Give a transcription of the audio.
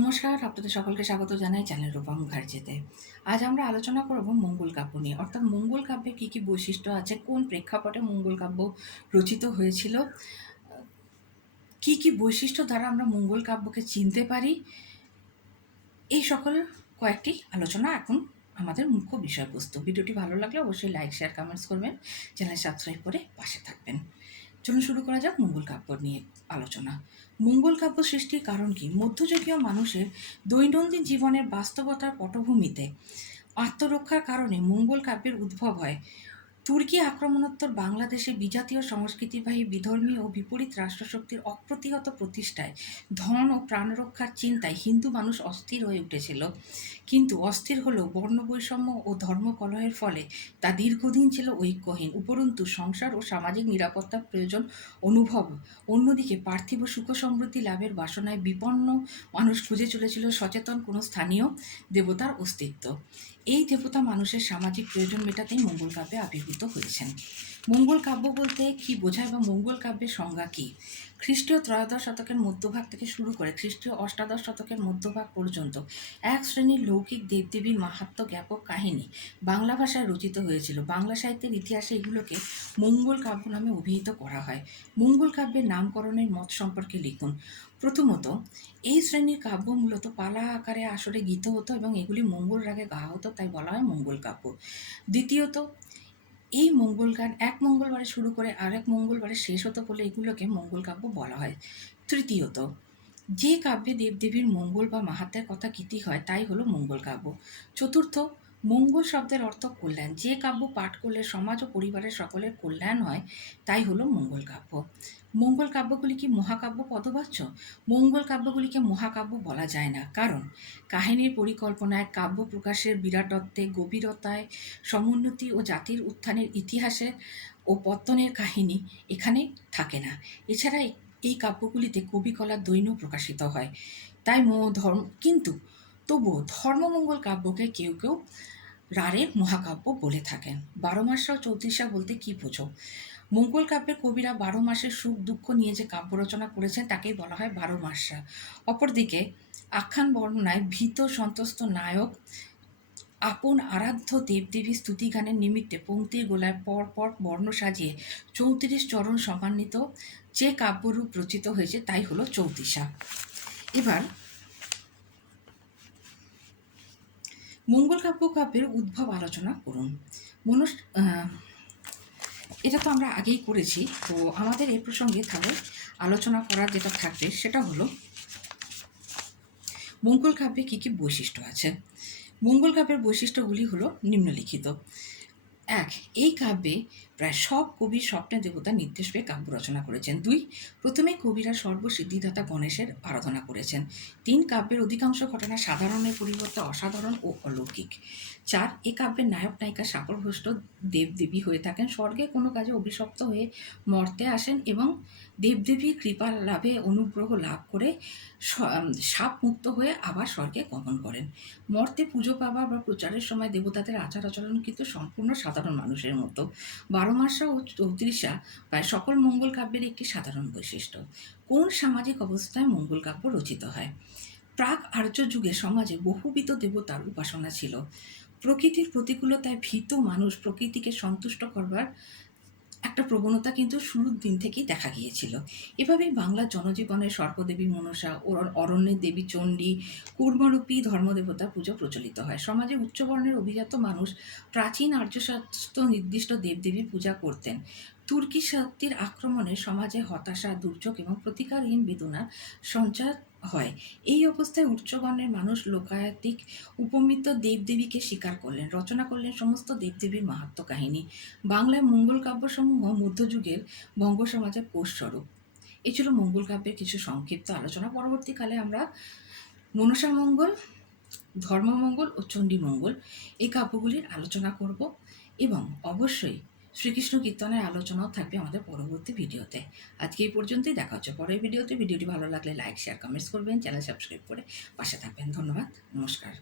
নমস্কার, আপনাদের সকলকে স্বাগত জানাই চ্যানেল রূপা মুখার্জিতে আজ আমরা আলোচনা করব মঙ্গল কাব্য নিয়ে। অর্থাৎ মঙ্গল কাব্যে কী কী বৈশিষ্ট্য আছে, কোন প্রেক্ষাপটে মঙ্গল কাব্য রচিত হয়েছিল, কী কী বৈশিষ্ট্য দ্বারা আমরা মঙ্গল কাব্যকে চিনতে পারি, এই সকল কয়েকটি আলোচনা এখন আমাদের মুখ্য বিষয়বস্তু। ভিডিওটি ভালো লাগলে অবশ্যই লাইক, শেয়ার কমেন্টস করবেন। চ্যানেল সাবস্ক্রাইব করে পাশে থাকবেন। চলুন শুরু করা যাক মঙ্গল কাব্য নিয়ে আলোচনা। মঙ্গল কাব্য সৃষ্টির কারণ কি? মধ্যযুগীয় মানুষের দৈনন্দিন জীবনের বাস্তবতার পটভূমিতে আত্মরক্ষার কারণে মঙ্গল কাব্যের উদ্ভব হয়। তুর্কি আক্রমণোত্তর বাংলাদেশে বিজাতীয় সংস্কৃতিবাহী বিধর্মী ও বিপরীত রাষ্ট্রশক্তির অপ্রতিহত প্রতিষ্ঠায় ধন ও প্রাণরক্ষার চিন্তায় হিন্দু মানুষ অস্থির হয়ে উঠেছিল। কিন্তু অস্থির হলেও বর্ণবৈষম্য ও ধর্মকলহের ফলে তা দীর্ঘদিন ছিল ঐক্যহীন। উপরন্তু সংসার ও সামাজিক নিরাপত্তার প্রয়োজন অনুভব। অন্যদিকে পার্থিব সুখ সমৃদ্ধি লাভের বাসনায় বিপন্ন মানুষ খুঁজে চলেছিল সচেতন কোনো স্থানীয় দেবতার অস্তিত্ব। এই দেবতা মানুষের সামাজিক প্রয়োজন মেটাতেই মঙ্গল কাব্যে আবির্ভূত। হয়েছেন। মঙ্গল কাব্য বলতে কি বোঝায় বা মঙ্গল কাব্যের সংজ্ঞা কী? খ্রিস্টীয় ত্রয়োদশ শতকের মধ্যভাগ থেকে শুরু করে খ্রিস্টীয় অষ্টাদশ শতকের মধ্যভাগ পর্যন্ত এক শ্রেণির লৌকিক দেবদেবীর মাহাত্ম জ্ঞাপক কাহিনী বাংলা ভাষায় রচিত হয়েছিল। বাংলা সাহিত্যের ইতিহাসে এগুলোকে মঙ্গল কাব্য নামে অভিহিত করা হয়। মঙ্গল কাব্যের নামকরণের মত সম্পর্কে লিখুন। প্রথমত, এই শ্রেণির কাব্য মূলত পালা আকারে আসরে গীত হতো এবং এগুলি মঙ্গল রাগে গাওয়া হতো, তাই বলা হয় মঙ্গল কাব্য। দ্বিতীয়ত এই মঙ্গল গান, এক মঙ্গলবারে শুরু করে আরেক মঙ্গলবারে শেষ হতো বলে এগুলোকে মঙ্গল কাব্য বলা হয়। তৃতীয়ত, যে কাব্যে দেবদেবীর মঙ্গল বা মাহাত্মের কথা কীতি হয়, তাই হলো মঙ্গল কাব্য। চতুর্থ মঙ্গল শব্দের অর্থ কল্যাণ। যে কাব্য পাঠ করলে সমাজ ও পরিবারের সকলের কল্যাণ হয়, তাই হলো মঙ্গল কাব্য। মঙ্গল কাব্যগুলি কি মহাকাব্য পদবাচ্য? মঙ্গল কাব্যগুলিকে মহাকাব্য বলা যায় না। কারণ, কাহিনীর পরিকল্পনায়, কাব্য প্রকাশের বিরাটত্বে, গভীরতায়, সমুন্নতি ও জাতির উত্থানের ইতিহাসে ও পত্তনের কাহিনী এখানে থাকে না। এছাড়া এই কাব্যগুলিতে কবিকলার দৈন্য প্রকাশিত হয়। তাই ধর্ম, কিন্তু তবুও ধর্মমঙ্গল কাব্যকে কেউ কেউ রারের মহাকাব্য বলে থাকেন। বারো মাসা ও চৌত্রিশা বলতে কি বোঝো? মঙ্গল কাব্যের কবিরা বারো মাসের সুখ দুঃখ নিয়ে যে কাব্য রচনা করেছেন, তাকেই বলা হয় বারো মাসা অপরদিকে আখ্যান বর্ণনায় ভীত সন্তস্ত নায়ক, আপন আরাধ্য দেবদেবী স্তুতিগানের নিমিত্তে পঙ্ক্তির গোলায় পর পর বর্ণ সাজিয়ে চৌত্রিশ চরণ সমান্বিত যে কাব্যরূপ রচিত হয়েছে, তাই হলো চৌত্রিশা। এবার মঙ্গল কাব্য কাব্যের উদ্ভব আলোচনা করুন। মনুষ এটা তো আমরা আগেই করেছি, তো আমাদের এই প্রসঙ্গে তাহলে আলোচনা করার যেটা থাকবে সেটা হলো মঙ্গল কাব্যে কী কী বৈশিষ্ট্য আছে? মঙ্গল কাব্যের বৈশিষ্ট্যগুলি হলো নিম্নলিখিত। এক, এই কাব্যে প্রায় সব কবির স্বপ্নে দেবতা নির্দেশ পেয়ে কাব্য রচনা করেছেন। দুই, প্রথমে কবিরা সর্বসিদ্ধিদাতা গণেশের আরাধনা করেছেন। তিন, কাব্যের অধিকাংশ ঘটনা সাধারণের পরিবর্তে অসাধারণ ও অলৌকিক। চার, এ কাব্যের নায়ক নায়িকা সাপরভ্রষ্ট দেবদেবী হয়ে থাকেন। স্বর্গে কোনো কাজে অভিশপ্ত হয়ে মর্তে আসেন এবং দেবদেবীর কৃপা লাভে অনুগ্রহ লাভ করে সাপ মুক্ত হয়ে আবার স্বর্গে গমন করেন। মর্তে পুজো পাওয়া বা প্রচারের সময় দেবতাদের আচার আচরণ কিন্তু সম্পূর্ণ সাধারণ মানুষের মতো। বারো মাসা ও চৌত্রিশা প্রায় সকল মঙ্গল কাব্যের একটি সাধারণ বৈশিষ্ট্য। কোন সামাজিক অবস্থায় মঙ্গল কাব্য রচিত হয়? প্রাক আর্য যুগে সমাজে বহুবিধ দেবতার উপাসনা ছিল। প্রকৃতির প্রতিকূলতায় ভীত মানুষ প্রকৃতিকে সন্তুষ্ট করবার একটা প্রবণতা কিন্তু শুরুর দিন থেকেই দেখা গিয়েছিল। এভাবেই বাংলার জনজীবনের সর্পদেবী মনসা অরণ্যের দেবী চণ্ডী, কুর্মরূপী ধর্মদেবতা পুজো প্রচলিত হয়। সমাজে উচ্চবর্ণের অভিজাত মানুষ প্রাচীন আর্যশাস্ত্র নির্দিষ্ট দেবদেবীর পূজা করতেন। তুর্কি শক্তির আক্রমণে সমাজে হতাশা, দুর্যোগ এবং প্রতিকারহীন বেদনার সঞ্চার হয়। এই অবস্থায় উচ্চবর্ণের মানুষ লোকায়তিক উপমিত দেবদেবীকে স্বীকার করলেন, রচনা করলেন সমস্ত দেবদেবীর মাহাত্ম কাহিনী। বাংলায় মঙ্গল কাব্যসমূহ মধ্যযুগের বঙ্গ সমাজের কোষস্বরূপ। এই ছিল মঙ্গল কাব্যের কিছু সংক্ষিপ্ত আলোচনা। পরবর্তীকালে আমরা মনসা মঙ্গল ধর্মমঙ্গল ও চণ্ডীমঙ্গল এই কাব্যগুলির আলোচনা করব এবং অবশ্যই শ্রীকৃষ্ণ কীর্তনের আলোচনাও থাকবে আমাদের পরবর্তী ভিডিওতে। আজকে এই পর্যন্তই, দেখা হচ্ছে পরের ভিডিওতে। ভিডিওটি ভালো লাগলে লাইক শেয়ার কমেন্টস করবেন। চ্যানেল সাবস্ক্রাইব করে পাশে থাকবেন। ধন্যবাদ। নমস্কার।